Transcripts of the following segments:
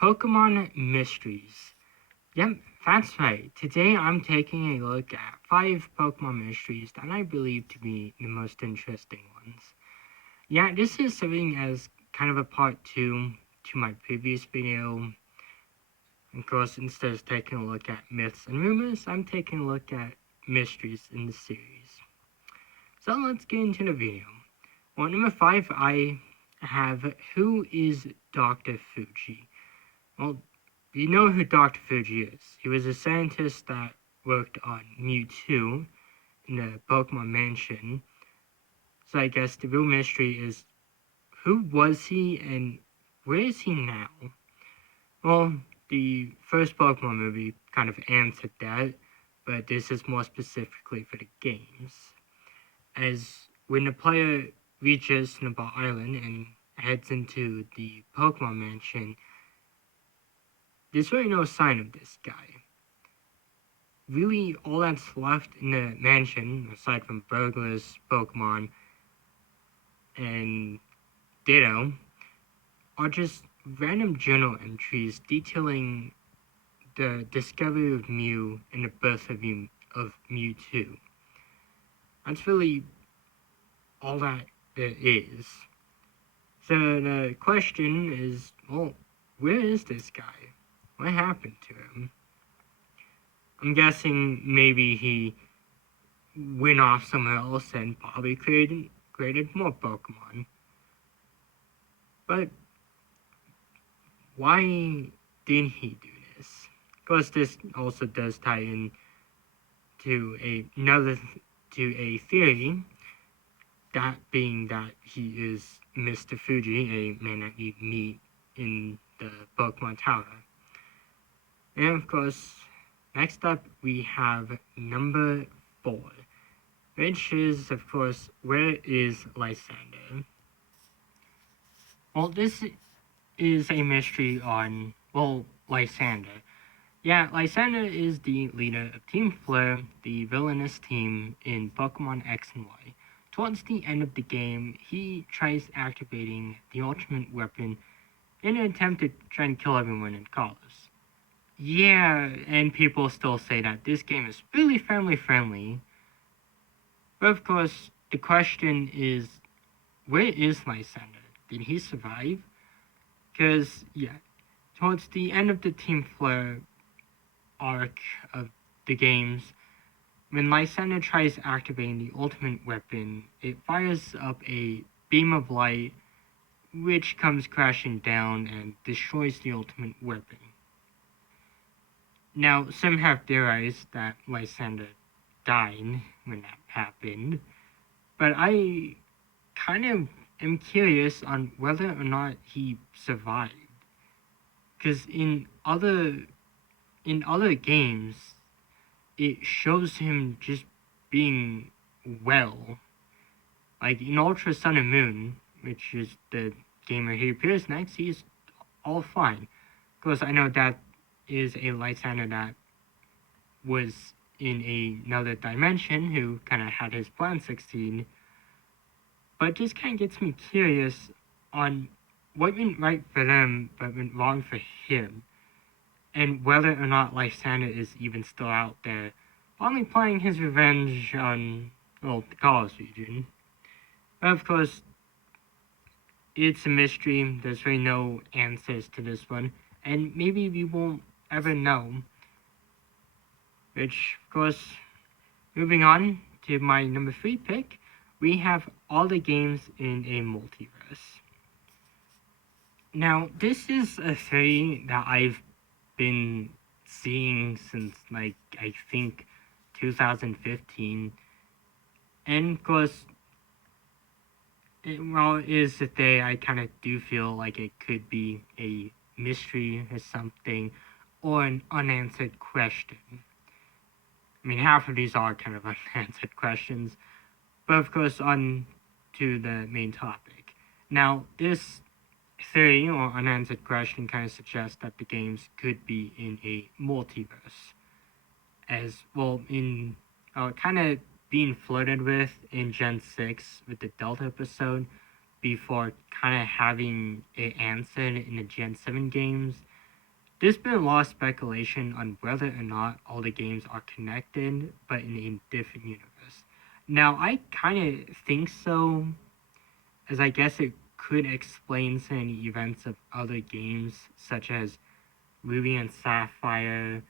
Pokemon Mysteries. Yep, that's right. Today I'm taking a look at 5 Pokemon mysteries that I believe to be the most interesting ones. Yeah, this is serving as kind of a part 2 to my previous video. Of course, instead of taking a look at myths and rumors, I'm taking a look at mysteries in the series. So let's get into the video. Well, number 5, I have Who is Dr. Fuji? Well, you know who Dr. Fuji is. He was a scientist that worked on Mewtwo in the Pokemon Mansion. So I guess the real mystery is, who was he and where is he now? Well, the first Pokemon movie kind of answered that, but this is more specifically for the games. As when the player reaches Snowball Island and heads into the Pokemon Mansion, there's really no sign of this guy. Really, all that's left in the mansion, aside from burglars, Pokemon, and Ditto, are just random journal entries detailing the discovery of Mew and the birth of Mewtwo. That's really all that there is. So the question is, well, where is this guy? What happened to him? I'm guessing maybe he went off somewhere else and probably created more Pokemon. But why did he do this? Of course, this also does tie in to a theory, that being that he is Mr. Fuji, a man that we meet in the Pokemon Tower. And of course, next up we have number 4, which is, of course, where is Lysander? Well, this is a mystery on, well, Lysander. Yeah, Lysander is the leader of Team Flare, the villainous team in Pokemon X and Y. Towards the end of the game, he tries activating the ultimate weapon in an attempt to try and kill everyone in Kalos. Yeah, and people still say that this game is really family friendly. But of course, the question is, where is Lysander? Did he survive? Because, yeah, towards the end of the Team Flare arc of the games, when Lysander tries activating the ultimate weapon, it fires up a beam of light which comes crashing down and destroys the ultimate weapon. Now, some have theorized that Lysander died when that happened, but I kind of am curious on whether or not he survived. Because in other games, it shows him just being well. Like in Ultra Sun and Moon, which is the game where he appears next, he's all fine. Of course, I know that is a Lysander that was in another dimension who kind of had his plan succeed. But it just kind of gets me curious on what went right for them but went wrong for him, and whether or not Lysander is even still out there, finally planning his revenge on, well, the Kalos region. But of course, it's a mystery. There's really no answers to this one, and maybe we won't ever know. Which, of course, moving on to my number 3 pick, we have all the games in a multiverse. Now, this is a theory that I've been seeing since, like, I think 2015. And, of course, while it is a theory, I kind of do feel like it could be a mystery or something, or an unanswered question. I mean, half of these are kind of unanswered questions. But of course, on to the main topic. Now, this theory or unanswered question kind of suggests that the games could be in a multiverse. As well, in kind of being flirted with in Gen 6 with the Delta episode, before kind of having it answered in the Gen 7 games. there's been a lot of speculation on whether or not all the games are connected, but in a different universe. Now, I kind of think so, as I guess it could explain certain events of other games, such as Ruby and Sapphire,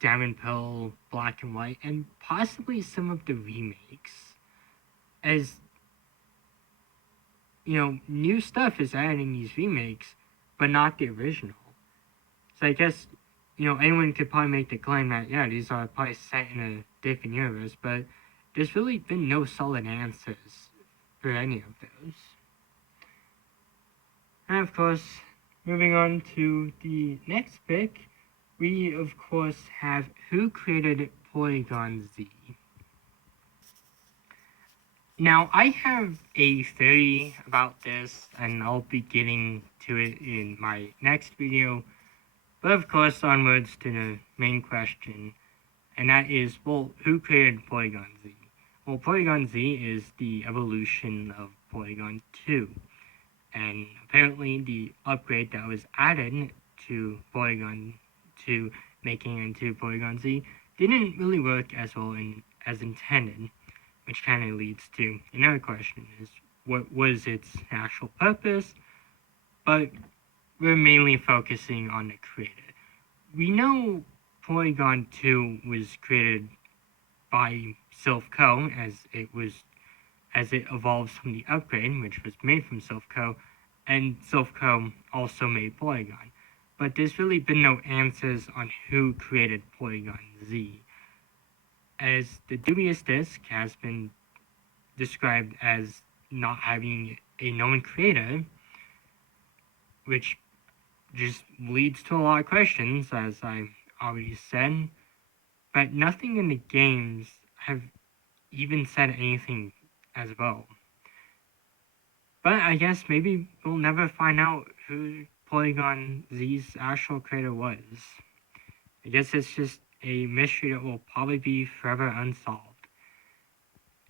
Diamond Pearl, Black and White, and possibly some of the remakes. As, new stuff is added in these remakes, but not the original. So I guess, anyone could probably make the claim that, yeah, these are probably set in a different universe, but there's really been no solid answers for any of those. And of course, moving on to the next pick, we of course have who created Polygon Z. Now, I have a theory about this, and I'll be getting to it in my next video. But of course, onwards to the main question, and that is, well, who created Polygon Z? Well, Polygon Z is the evolution of Polygon 2, and apparently the upgrade that was added to Polygon 2, making it into Polygon Z, didn't really work as well as intended, which kind of leads to another question, is what was its actual purpose? But we're mainly focusing on the creator. We know Polygon 2 was created by Silph Co. as it evolves from the upgrade, which was made from Silph Co., and Silph Co. also made Polygon. But there's really been no answers on who created Polygon Z, as the dubious disk has been described as not having a known creator, which just leads to a lot of questions, as I already said, but nothing in the games have even said anything as well. But I guess maybe we'll never find out who Polygon Z's actual creator was. I guess it's just a mystery that will probably be forever unsolved.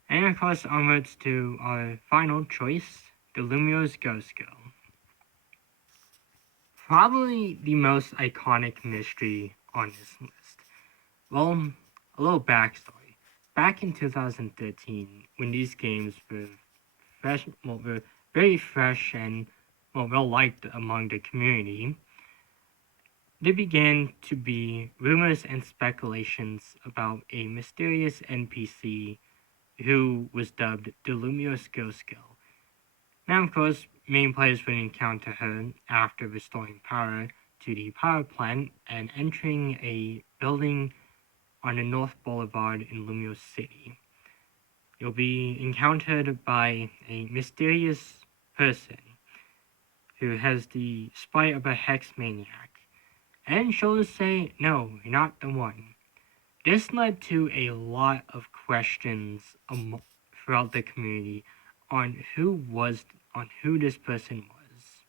And of course, onwards to our final choice, the Lumiere's Ghost Girl. Probably the most iconic mystery on this list. Well, a little backstory. Back in 2013, when these games were very fresh and well liked among the community, there began to be rumors and speculations about a mysterious NPC who was dubbed the Lumiere's Ghost Girl. Now, of course, main players would encounter her after restoring power to the power plant and entering a building on the North Boulevard in Lumiere City. You'll be encountered by a mysterious person who has the spite of a hex maniac, and she'll say, "No, you're not the one." This led to a lot of questions throughout the community on who this person was.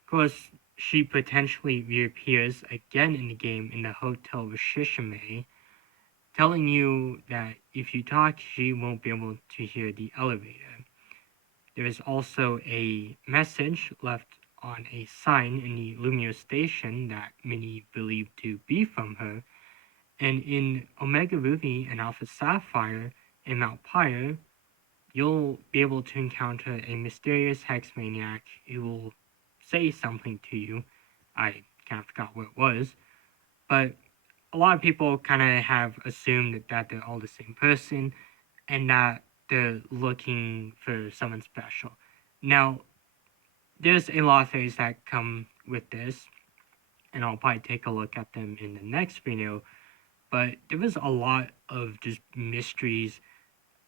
Of course, she potentially reappears again in the game in the Hotel Rishishime, telling you that if you talk, she won't be able to hear the elevator. There is also a message left on a sign in the Lumiere station that many believe to be from her, and in Omega Ruby and Alpha Sapphire and Mount Pyre, you'll be able to encounter a mysterious hex maniac who will say something to you. I kind of forgot what it was, but a lot of people kind of have assumed that they're all the same person and that they're looking for someone special. Now, there's a lot of theories that come with this, and I'll probably take a look at them in the next video, but there was a lot of just mysteries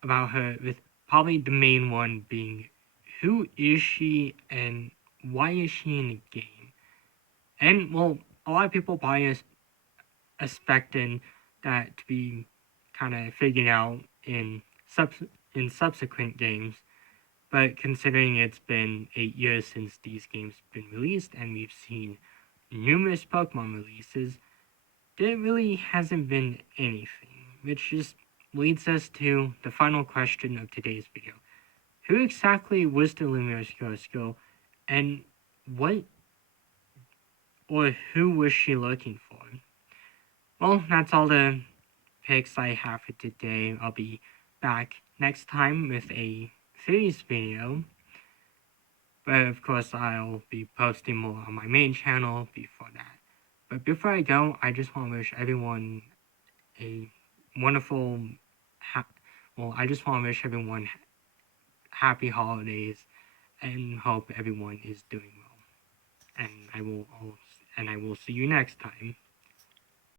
about her, with probably the main one being, who is she and why is she in the game? And, well, a lot of people probably expecting that to be kind of figured out in subsequent games, but considering it's been 8 years since these games have been released and we've seen numerous Pokemon releases, there really hasn't been anything, which just leads us to the final question of today's video. Who exactly was the Lumiere's Ghost Girl, and what Or who was she looking for? Well, that's all the pics I have for today. I'll be back next time with a series video. But of course, I'll be posting more on my main channel before that. But before I go, I just want to wish everyone a wonderful, I just want to wish everyone happy holidays and hope everyone is doing well. And I will see you next time.